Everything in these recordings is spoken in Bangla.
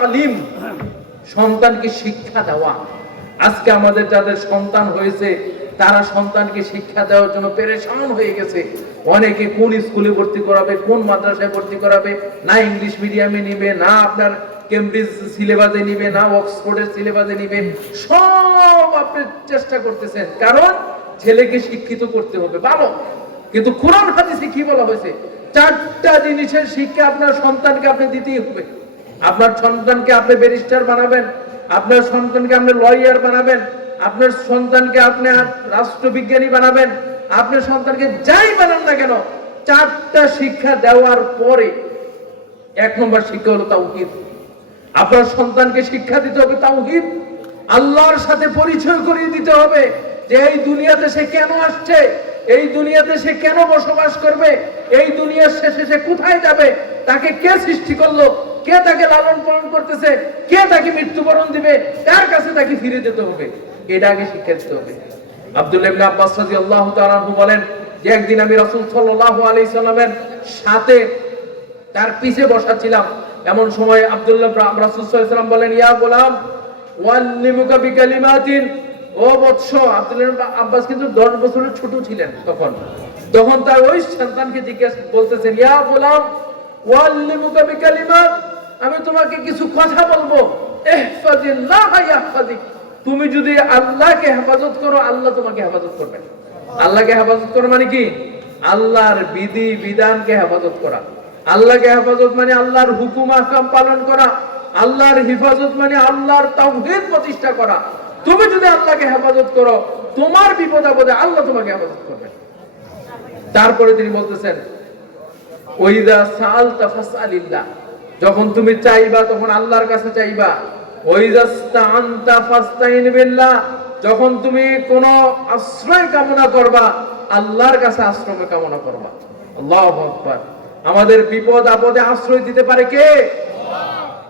তালিম সন্তানকে শিক্ষা দেওয়া। আজকে আমাদের যাদের সন্তান হয়েছে, তারা সন্তানকে শিক্ষা দেওয়ার জন্য পেরেশান হয়ে গেছে। অনেকে কোন স্কুলে ভর্তি করাবে, কোন মাদ্রাসায় ভর্তি করাবে, না ইংলিশ মিডিয়ামে নিবে, না আপনার কেমব্রিজ সিলেবাসে নিবে, না অক্সফোর্ডের সিলেবাসে নিবে। সব আপনি চেষ্টা করতেছেন, কারণ ছেলেকে শিক্ষিত করতে হবে, ভালো। কিন্তু কোরআন হাদিসে কি বলা হয়েছে? চারটা জিনিসের শিক্ষা আপনার সন্তানকে আপনি দিতেই হবে। আপনার সন্তানকে আপনি ব্যারিস্টার বানাবেন, আপনার সন্তানকে আপনি লয়ার বানাবেন, আপনার সন্তানকে আপনি রাষ্ট্রবিজ্ঞানী বানাবেন আপনার সন্তানকে যাই বানান না কেন, চারটা শিক্ষা দেওয়ার পরে এক নম্বর শিক্ষা হলো তাওহীদ। আপনার সন্তানকে শিক্ষা দিতে হবে তাওহীদ। আল্লাহর সাথে পরিচয় করিয়ে দিতে হবে যে এই দুনিয়াতে সে কেন আসছে, এই দুনিয়াতে সে কেন বসবাস করবে, এই দুনিয়ার শেষে সে কোথায় যাবে, তাকে কে সৃষ্টি করল কে তাকে লালন পালন করতেছে? কে তাকে মৃত্যুবরণ দিবে? কার কাছে তাকে ফিরে যেতে হবে? এটা আগে শিক্ষা দিতে হবে। আব্দুল্লাহ ইবনে আব্বাস রাদিয়াল্লাহু তাআলা বলেন যে একদিন আমি রাসূল সাল্লাল্লাহু আলাইহি সাল্লামের সাথে তার পিছে এমন সময় আব্দুল্লাহ রাসূল সাল্লাল্লাহু আলাইহি সাল্লাম বলেন, ইয়া গোলাম, ওয়াল্লিমুকা বিকালিমাতিন। ও বৎস, আব্দুল্লাহ আব্বাস কিন্তু 10 বছরের ছোট ছিলেন তখন। তখন তার ওই সন্তানকে জিজ্ঞেস বলতেছেন, ইয়া গোলাম, ওয়াল্লিমুকা বিকালিমাত? আমি তোমাকে কিছু কথা বলব। তুমি যদি আল্লাহকে হেফাজত করো, আল্লাহ তোমাকে হেফাজত করবে। আল্লাহকে হেফাজত করো মানে কি? আল্লাহর বিধি, বিধানকে হেফাজত করা। আল্লাহকে হেফাজত মানে আল্লাহর হুকুম, আহকাম পালন করা। আল্লাহর হেফাজত মানে আল্লাহর তাওহীদ প্রতিষ্ঠা করা। তুমি যদি আল্লাহকে হেফাজত করো, তোমার বিপদ আপদে আল্লাহ তোমাকে হেফাজত করবে। তারপরে তিনি বলতেছেন, ওইদা ফাসআলিল্লাহ। যখন তুমি চাইবা, তখন আল্লাহর কাছে চাইবা। যখন তুমি কোন আশ্রয় কামনা করবা, আল্লাহর কাছে আশ্রয় কামনা করবা। আল্লাহু আমাদের বিপদ আপদে আশ্রয় দিতে পারে কে?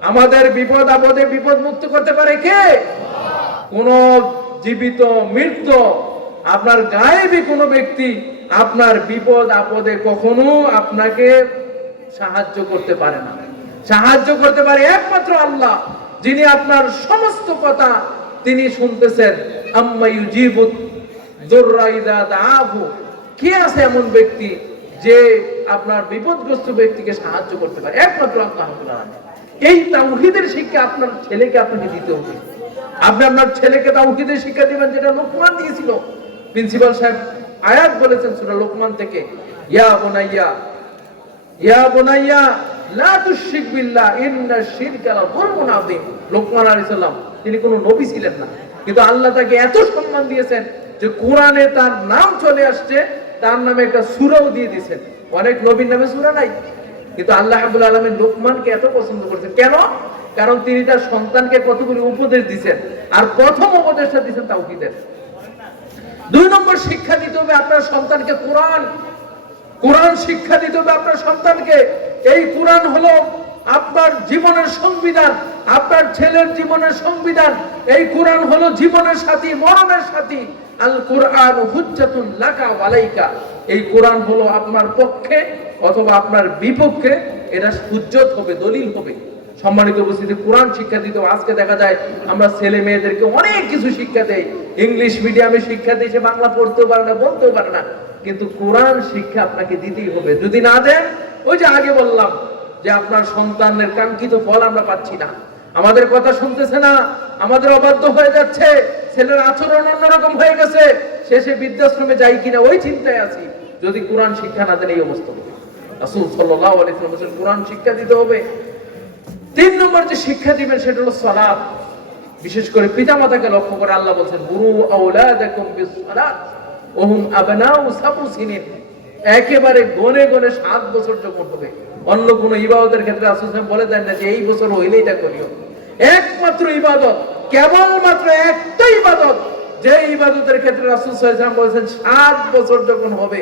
আমাদের বিপদ আপদে বিপদ মুক্ত করতে পারে কে? কোন জীবিত মৃত্যু আপনার গায়েবী কোনো ব্যক্তি আপনার বিপদ আপদে কখনো আপনাকে সাহায্য করতে পারে না। সাহায্য করতে পারে একমাত্র আল্লাহ, যিনি আপনার সমস্ত কথা তিনি শুনতেছেন। আম্মা ইউজিবুত দুররাইদা দাআহু। কে আছে এমন ব্যক্তি যে আপনার বিপদগ্রস্ত ব্যক্তিকে সাহায্য করতে পারে? একমাত্র আল্লাহ এই তাওহীদের শিক্ষা আপনার ছেলেকে আপনাকে দিতে হবে। আপনি আপনার ছেলেকে তাওহীদের শিক্ষা দিবেন, যেটা লোকমান দিয়েছিল। প্রিন্সিপাল সাহেব আয়াত বলেছেন সূরা লোকমান থেকে, ইয়া বুনাইয়া ইয়া বুনাইয়া তিনি নবী ছিলেন না। কিন্তু আল্লাহ তাকে এত সম্মান দিয়েছেন যে কোরআনে তার নাম চলে আসছে, তার নামে একটা সূরাও দিয়ে দিয়েছেন। অনেক নবীর নামে সূরা নাই। কিন্তু আল্লাহ লোকমানকে এত পছন্দ করেছেন। কেন? কারণ তিনি তার সন্তানকে কতগুলি উপদেশ দিয়েছেন। আর প্রথম উপদেশটা দিয়েছেন তাওহীদের। দুই নম্বর শিক্ষা দিতে হবে আপনার সন্তানকে কোরআন। কোরআন শিক্ষা দিতে হবে আপনার সন্তানকে। এই কোরআন হলো আপনার জীবনের সংবিধান, আপনার ছেলের জীবনের সংবিধান। এই কোরআন হলো জীবনের সাথী, মরণের সাথী। আল কোরআন হুজ্জাতুন লাকা ওয়ালাইকা। এই কোরআন হলো আপনার পক্ষে অথবা আপনার বিপক্ষে এটা হুজ্জত হবে, দলিল হবে। সম্মানিত উপস্থিতি, কোরআন শিক্ষা দিতে আজকে দেখা যায় আমরা ছেলে মেয়েদেরকে অনেক কিছু শিক্ষা দেই। ইংলিশ মিডিয়ামে শিক্ষা দিই সে বাংলা পড়তেও পারে না, বলতেও পারে না। কিন্তু কোরআন শিক্ষা আপনাকে দিতেই হবে। যদি না দেন ওই যে আগে বললাম যে আপনার সন্তানের কাঙ্ক্ষিত ফল আমরা পাচ্ছি না। আমাদের কথা শুনতেছে না, আমাদের অবাধ্য হয়ে যাচ্ছে, ছেলের আচরণ অন্যরকম হয়ে গেছে, শেষে বৃদ্ধাশ্রমে যাই কিনা ওই চিন্তায় আছি। যদি কোরআন শিক্ষা না দেন এই অবস্থা কোরআন শিক্ষা দিতে হবে। তিন নম্বর যে শিক্ষা দিবেন, সেটা হলো বিশেষ করে পিতামাতাকে লক্ষ্য করে আল্লাহ বলছেন গুরু একেবারে গনে গনে সাত বছর যখন হবে। অন্য কোন ইবাদতের ক্ষেত্রে ওয়াসাল্লাম বলে দেন না যে, এই বছর হইলেই এটা করিও। একমাত্র ইবাদত, কেবলমাত্র একটা ইবাদত, যে ইবাদতের ক্ষেত্রে রাসূল ওয়াসাল্লাম বলেছেন, সাত বছর যখন হবে,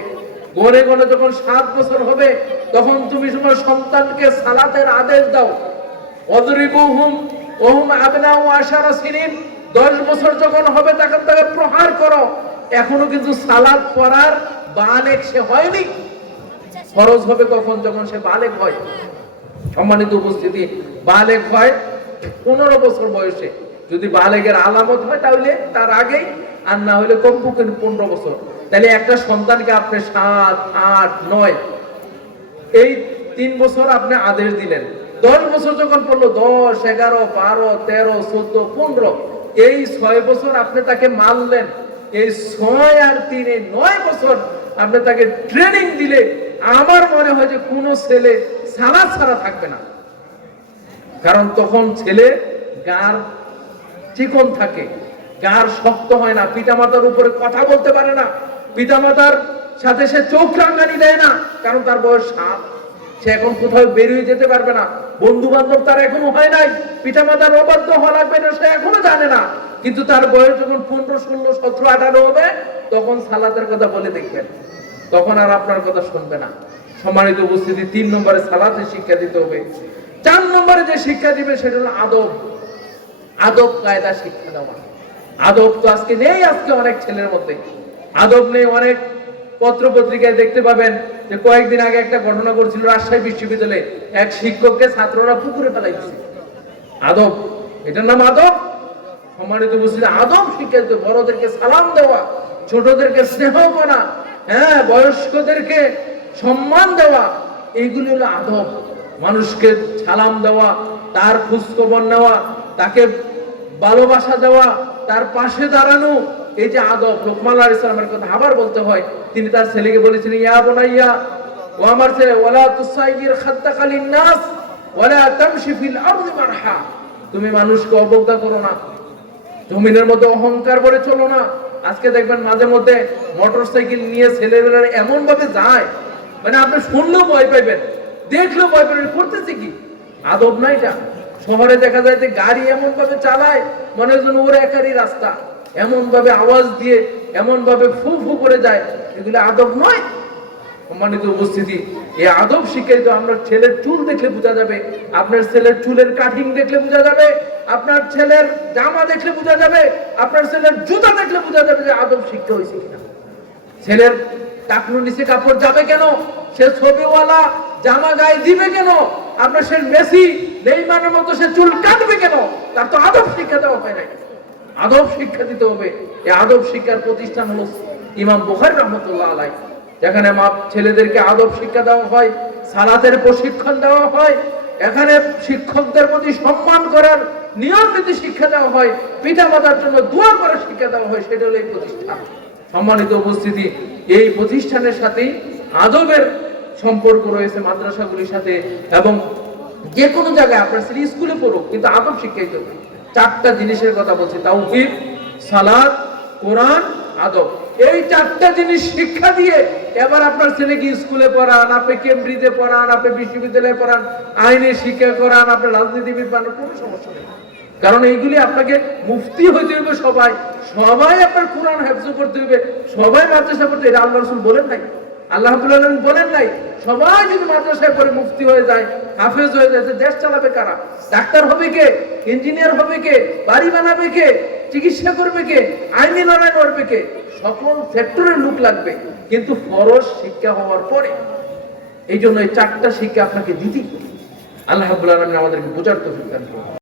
গনে গনে যখন সাত বছর হবে, তখন তুমি তোমার সন্তানকে সালাতের আদেশ দাও। অদরিবুহুম ওহুম আবনাউ আশারা সিনিন 10 বছর যখন হবে, তখন তাকে প্রহার করো। এখনও কিন্তু সালাত পড়ার বালেক সে হয়নি। ফরজ হবে কখন? যখন সে বালেক হয়। সম্মানিত উপস্থিতি, বালেক হয় পনেরো বছর বয়সে। যদি বালেকের আলামত হয় তাহলে তার আগেই, আর না হলে কমপক্ষে পনেরো বছর। তাহলে একটা সন্তানকে আপনি সাত, আট, নয়, এই তিন বছর আপনি আদেশ দিলেন। দশ বছর যখন পড়ল, দশ, এগারো, বারো, তেরো, চোদ্দ, পনেরো, এই ছয় বছর আপনি তাকে মারলেন। এই ছয় আর তিনে নয় বছর আপনি তাকে ট্রেনিং দিলে আমার মনে হয় যে কোনো ছেলে ছাড়া ছাড়া থাকবে না। কারণ তখন ছেলে গার চিকন থাকে, গার শক্ত হয় না, পিতামাতার উপরে কথা বলতে পারে না, পিতামাতার সাথে সে চোখ রাঙ্গানি দেয় না, কারণ তার বয়স সাত। সে এখন কোথাও বেরিয়ে যেতে পারবে না বন্ধু বান্ধব তার এখনও হয় নাই, পিতামাতার অবাধ্য হওয়া লাগবে না সে এখনও জানে না। কিন্তু তার বয়স যখন পনেরো, ষোলো, সতেরো, আঠারো হবে, তখন সালাতের কথা বলে দেখবেন। তখন আর আপনার কথা শুনবে না। সম্মানিত উপস্থিতি, তিন নম্বরে সালাতে শিক্ষা দিতে হবে। চার নম্বরে যে শিক্ষা দিবে, সেটা হলো আদব। আদব কায়দা শিক্ষা দেওয়া। আদব তো আজকে নেই, আজকে অনেক ছেলের মধ্যে। আদব নেই, অনেক পত্র পত্রিকায় দেখতে পাবেন যে কয়েকদিন আগে একটা ঘটনা ঘটছিল রাজশাহী বিশ্ববিদ্যালয়ে। এক শিক্ষককে ছাত্ররা পুকুরে ফেলাই দিচ্ছে আদব, এটার নাম আদব। সম্মানিত উপস্থিতি আদব শিক্ষা বড়দেরকে সালাম দেওয়া, ছোটদেরকে স্নেহ করা হ্যাঁ বয়স্কদেরকে সম্মান দেওয়া এইগুলি হলো আদব মানুষকে সালাম দেওয়া, তার খোঁজখবর নেওয়া, তাকে ভালোবাসা দেওয়া, তার পাশে দাঁড়ানো, এই যে আদব লোকমান ইসলামের কথা আবার বলতে হয়। তিনি তার ছেলেকে বলেছিলেন ইয়া বোনাইয়া, ও আমার ছেলে, ওয়ালা তুসাইয়ির খাদ্দাকালিন নাস ওয়ালা তামশি ফিল মারহা। তুমি মানুষকে অবজ্ঞা করো না। জমিনের মধ্যে অহংকার করে চলো না। আজকে দেখবেন মাঝে মধ্যে মোটরসাইকেল নিয়ে ছেলেমেয়েরা এমন ভাবে যায় মানে আপনি শুনলেও ভয় পাইবেন, দেখলেও ভয় পাইবেন করতেছে কি? আদব না এটা। শহরে দেখা যায় যে গাড়ি এমন ভাবে চালায়, মনে হয় ওর একারই রাস্তা। এমন ভাবে আওয়াজ দিয়ে, এমন ভাবে ফু ফু করে যায়। এগুলো আদব নয়। সম্মানিত উপস্থিতি এই আদব শিক্ষাই তো আমরা ছেলের চুল দেখলে বোঝা যাবে, আপনার ছেলের চুলের কাটিং দেখলে বোঝা যাবে। আপনার ছেলের জামা দেখলে বোঝা যাবে, আপনার ছেলের জুতা দেখলে বোঝা যাবে যে আদব শিক্ষা হয়েছে কিনা। ছেলের টাকলু নিচে কাপড় যাবে কেন? সে ছবিওয়ালা জামা গায়ে দিবে কেন? আপনার সে মেসি, নেইমারের মতো সে চুল কাটবে কেন? তার তো আদব শিক্ষা দেওয়া হয় নাই। আদব শিক্ষা দিতে হবে। এই আদব শিক্ষার প্রতিষ্ঠান হলো ইমাম বুখারী রহমতুল্লাহ আলাই যেখানে মা ছেলেদেরকে আদব শিক্ষা দেওয়া হয়, সালাতের প্রশিক্ষণ দেওয়া হয়। এখানে শিক্ষকদের প্রতি সম্মান করার নিয়ম নীতি শিক্ষা দেওয়া হয় পিতা মাতার জন্য দোয়া করার শিক্ষা দেওয়া হয়, সেটা হলো এই প্রতিষ্ঠান। সম্মানিত উপস্থিতি, এই প্রতিষ্ঠানের সাথেই আদবের সম্পর্ক রয়েছে মাদ্রাসাগুলির সাথে এবং যে কোনো জায়গায় আপনার ছেলে স্কুলে পড়ুক, কিন্তু আদব শিক্ষাই চারটা জিনিসের কথা বলছি, তাওহীদ সালাদ কোরআন, আদব। এই চারটা জিনিস শিক্ষা দিয়ে এবার আপনার ছেলেকে স্কুলে পড়ান, আপনি কেমব্রিজে পড়ান, আপনি বিশ্ববিদ্যালয়ে পড়ান, আইনে শিক্ষা করান, আপনি রাজনীতিবিদ বানান, কোনো সমস্যা নেই। কারণ এইগুলি আপনাকে মুফতি হইতে হবে সবাই সবাই আপনার কোরআন হেফজ করতে হবে সবাই মাদ্রাসা করতে এটা আল্লাহ রসুল বলেন নাই? আল্লাহ বলেন নাই, সবাই যদি মাদ্রাসায় পড়ে মুফতি হয়ে যায়, হাফেজ হয়ে যায় দেশ চালাবে কারা? ডাক্তার হবে কে? ইঞ্জিনিয়ার হবে কে? বাড়ি বানাবে কে? চিকিৎসা করবে কে? আইনি লড়াই করবে কে? সকল সেক্টরের লোক লাগবে, কিন্তু ফরজ শিক্ষা হওয়ার পরে এই জন্য এই চারটা শিক্ষা আপনাকে দিতেই। আল্লাহ আলামিন আমাদেরকে বোঝার করুন।